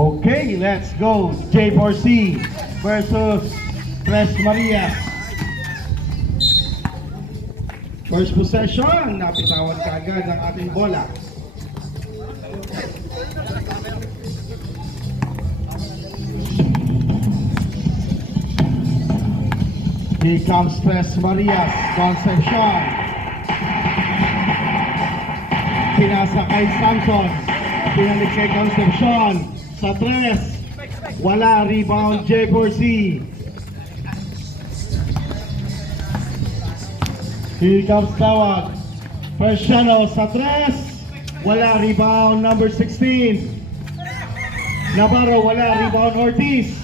Okay, let's go. J4C versus Tres Marias. First possession, napitawan kaagad ang ating bola. Here comes Tres Marias. Concepcion. Pinasa kay Samson. Pinalik kay Concepcion. Sa Tres. Wala. Rebound J4C. Here comes Tawag. Persiano sa Tres. Wala. Rebound number 16. Navarro. Wala. Rebound Ortiz.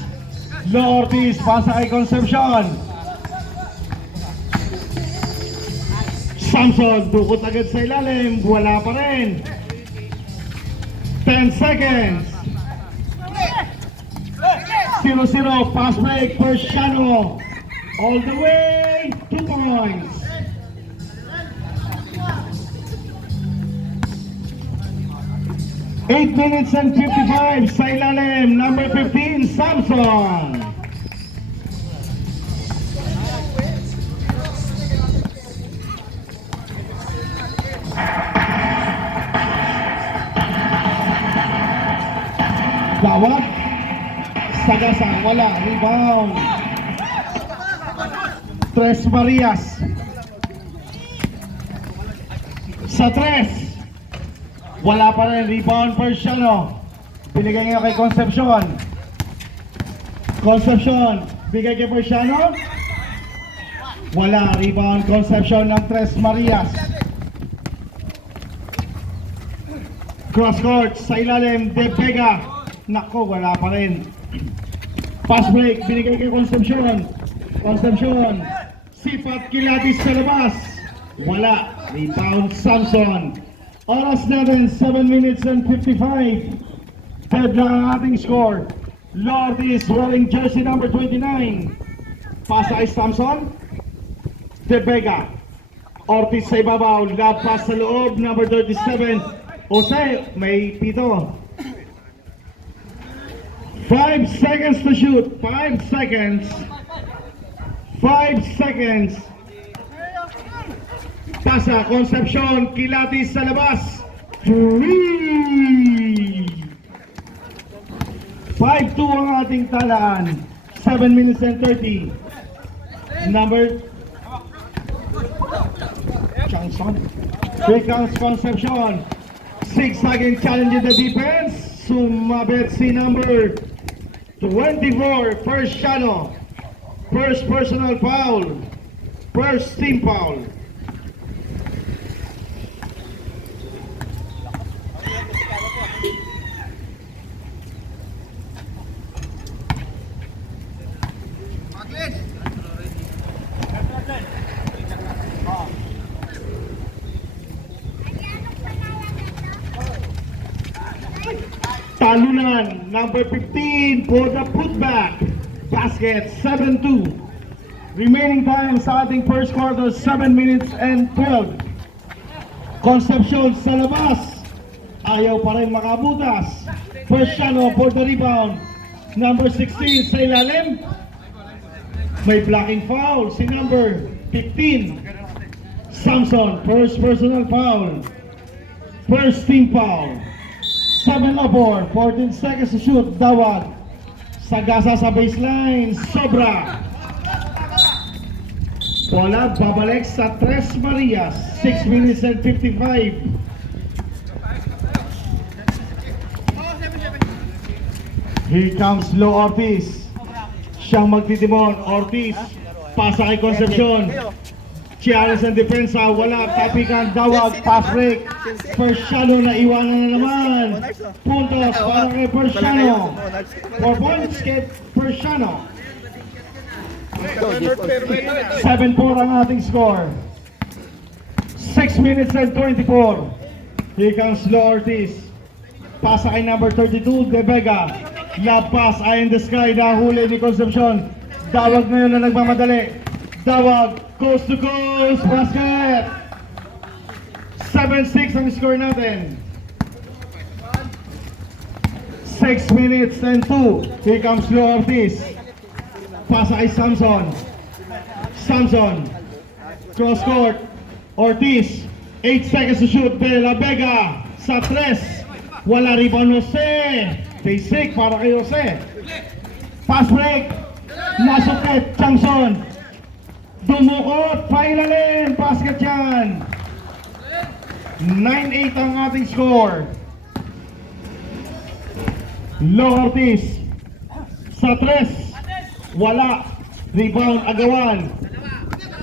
Lo Ortiz. Pasa kay Concepcion. Samson, dukot agad sa ilalim, wala pa rin. 10 seconds. 0-0, pass break, Persiano. All the way, 2 points. Eight minutes and 55 sa ilalim, number 15, Samson. Bawat Sagasa, wala, rebound Tres Marias sa Tres, wala pa rin, rebound Persiano, binigay niya kay Concepcion. Concepcion, bigay kay Persiano, wala, rebound Concepcion ng Tres Marias. Cross court sa ilalim, De Vega. Nako, wala pa rin. Pass break, binigay kay Concepcion. Concepcion, sipat Kilatis sa labas. Wala. Rebound Samson. Oras natin, 7 minutes and 55. Third lang ang ating score. Lourdes wearing jersey number 29. Pasa kay Samson. De Vega. Ortiz sa ibabaw. Lab pass sa loob, number 37. Jose, may pito. 5 seconds to shoot. 5 seconds. 5 seconds. Pasa, Concepcion, Kilatis sa labas. 3. 5-2 ang ating talaan. 7 minutes and 30. Number Johnson. Here comes Concepcion. 6-second challenge in the defense. Sumabit si number 24, Persiano. First personal foul. First team foul. Talunan, number 15 for the putback. Basket, 7-2. Remaining time sa ating first quarter, 7 minutes and 12. Concepcion sa labas. Ayaw pa rin makabutas. Persiano for the rebound. Number 16 sa ilalim. May blocking foul si number 15. Samson, first personal foul. First team foul. 7-4, 14 seconds to shoot. Dawad. Sagasa sa baseline. Sobra. Bola babalik sa Tres Marias. 6 minutes and 55. Here comes Lo Ortiz. Siyang magtitimon. Ortiz. Pasa kay Concepcion. Chiares ang depensa, wala, tapikan, Dawag, pass break. Persiano na iwanan na naman. Puntos para kay Persiano. 4 points kay Persiano. 7-4 ang ating score. 6 minutes and 24. Here comes Lo Ortiz. Pasa kay number 32, De Vega. Lab pass, eye in the sky, nahuli ni Concepcion. Dawag ngayon na nagmamadali. Dawag, coast to coast, basket! 7-6 ang score natin. 6 minutes and 2. Here comes Leo Ortiz. Pasa kay Samson. Samson. Cross court. Ortiz. 8 seconds to shoot. De La Vega sa 3. Wala rebound Jose. Basic para kay Jose. Pass break. Nasukit. Changson. Dumukot. Pailalim. Basket yan. 9-8 ang ating score. Lo Ortiz sa 3. Wala. Rebound Agawan.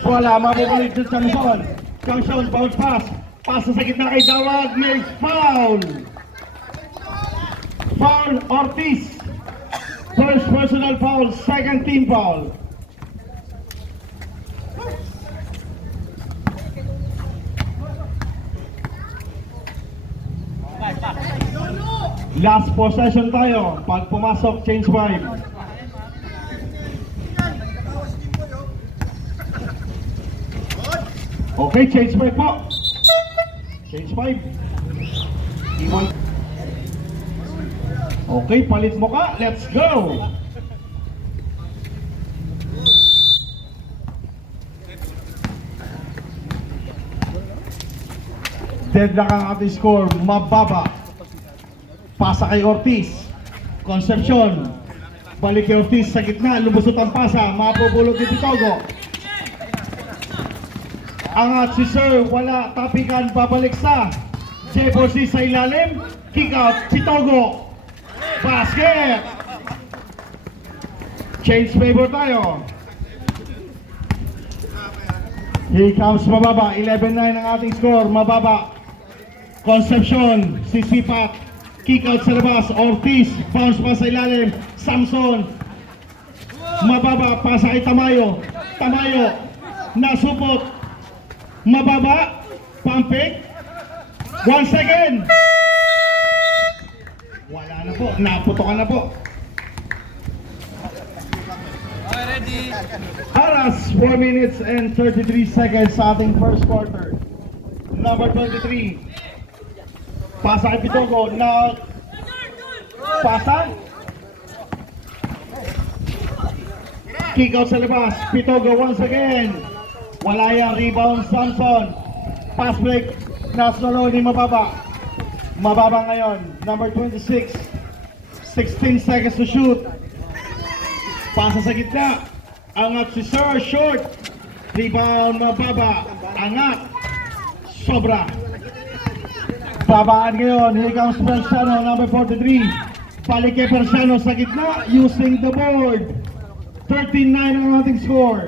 Wala. Mabubulit sa Changson. Changson bounce pass. Pasa sa gitna kay Dawag. May foul. Foul Ortiz. First personal foul. Second team foul. Last possession tayo. Pag pumasok, change 5. Okay, change 5 po. Change 5. Iwan. Okay, palit mo ka. Let's go. Deadlock ang ating score. Mababa. Pasa kay Ortiz. Concepcion. Balik kay Ortiz sa gitna. Lumusot ang pasa. Mapupulot ni Pitogo. Angat si Sir. Wala. Tapikan. Babalik sa J4C sa ilalim. Kick out. Pitogo. Basket. Change favor tayo. Here comes mababa. 11-9 ang ating score. Mababa. Concepcion. Sisipat. Kick out sa labas. Ortiz. Bounce pa sa ilalim. Samson. Mababa. Pasa kay Tamayo. Tamayo. Nasupot. Mababa. Pumping. 1 second. Wala na po. Naputokan na po. Aras. 4 minutes and 33 seconds sa ating first quarter. Number 23. Pasa kay Pitogo. Now, pasa. Kick out sa labas. Pitogo once again. Wala yung rebound. Samson. Pass break. Nasa low ni Mababa. Mababa ngayon. Number 26. 16 seconds to shoot. Pasa sa gitna. Angat si Sir. Short. Rebound Mababa. Angat. Sobra. Babaan ngayon. Here comes Persiano, number 43. Balik kay Persiano sa gitna, using the board. 13-9 ang ating score.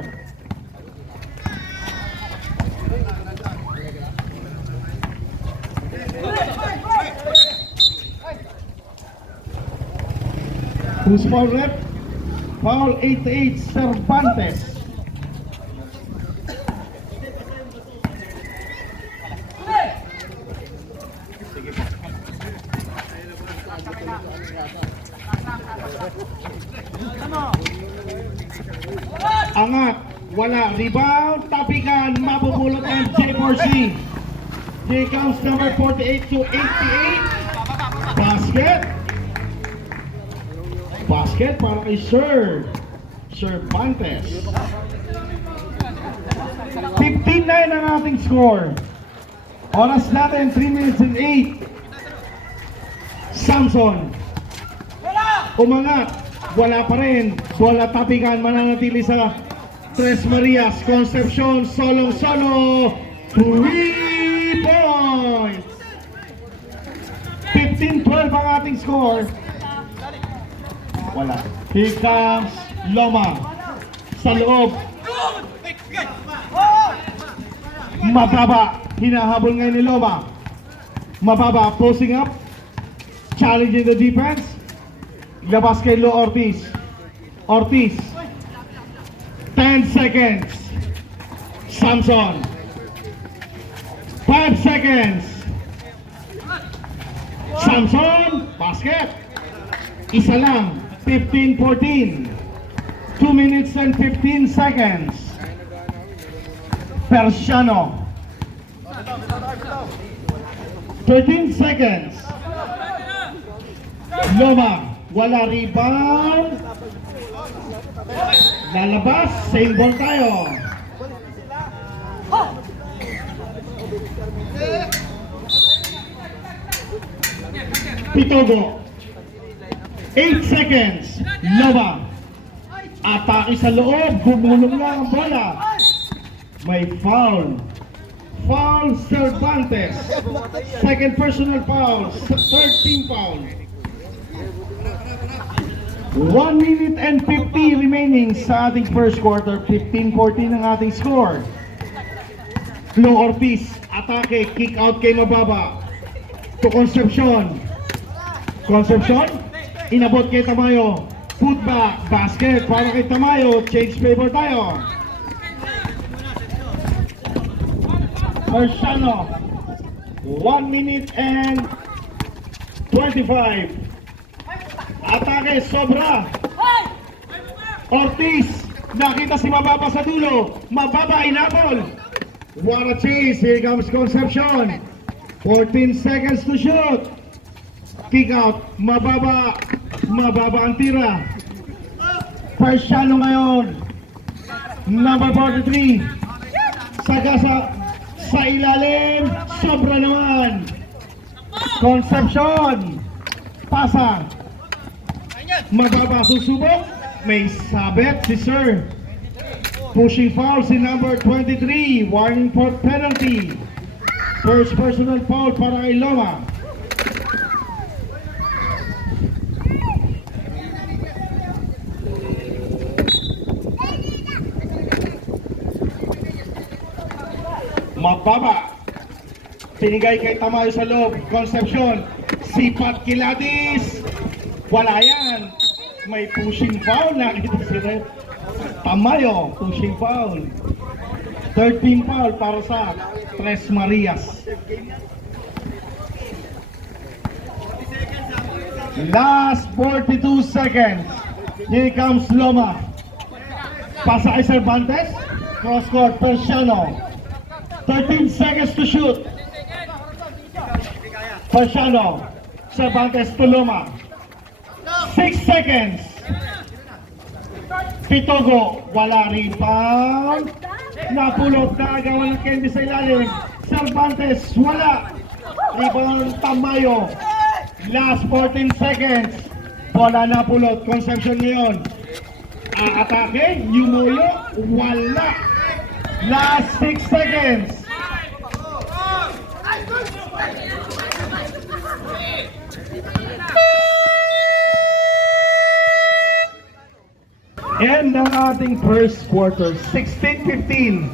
Who's foul rep? Foul 88, Cervantes. Angat, wala, rebound, tapikan, mapupulot ang J4C. Here comes number 48 to 88. Basket. Basket para kay Sir Cervantes. 15-9 ang ating score. Oras natin, 3 minutes and 8. Samson. Umangat. Wala pa rin. Bola tapikan. Mananatili sa Tres Marias. Concepcion. Solong-solo. 3 points. 15-12 ang ating score. Wala. Here comes Loma. Sa loob. Mababa. Hinahabol ngayon ni Loma. Mababa. Posing up. Challenging the defense. Labas kay Lo Ortiz. Ortiz. 10 seconds. Samson. 5 seconds. Samson. Basket. Isa lang. 15-14. 2 minutes and 15 seconds. Persiano. 13 seconds. Loma, wala rebound. Lalabas, same ball tayo. Pitogo. 8 seconds. Loma. Atake sa loob, gumulong lang ang bola. May foul. Foul Cervantes. Second personal foul. Third team foul. 1 minute and 50 remaining sa ating first quarter. 15-14 ang ating score. Flo Ortiz, atake, kick out kay Mababa. To Concepcion. Concepcion, inabot kay Tamayo. Putback, basket para kay Tamayo. Change favor tayo. Marciano, 1 minute and 25. Atake, sobra. Ortiz, nakita si Mababa sa dulo. Mababa, inabol. What a chase. Here comes Concepcion. 14 seconds to shoot. Kick out. Mababa. Mababa ang tira. Marciano ngayon. Number 43. Sagasa sa ilalim. Sobra naman. Concepcion. Pasa. Mababa susubok. May sabit si Sir. Pushing foul si number 23. Warning for penalty. First personal foul para kay Loma. Mababa. Pinigay kay Tamayo sa loob. Concepcion. Sipat Kiladis. Wala yan. May pushing foul. Nakita si Red. Tamayo. Pushing foul. Third team foul para sa Tres Marias. Last 42 seconds. Here comes Loma. Pasa kay Cervantes. Cross court. Marciano. 13 seconds to shoot. Marciano. Cervantes to Loma. 6 seconds. Pitogo. Wala rebound. Napulot na agawan ng Candy sa ilalim. Cervantes. Wala. Rebound Tamayo. Last 14 seconds. Wala napulot. Concepcion ngayon. Atake. Yumuyo. Wala. Last 6 seconds. End ng ating first quarter. 16-15.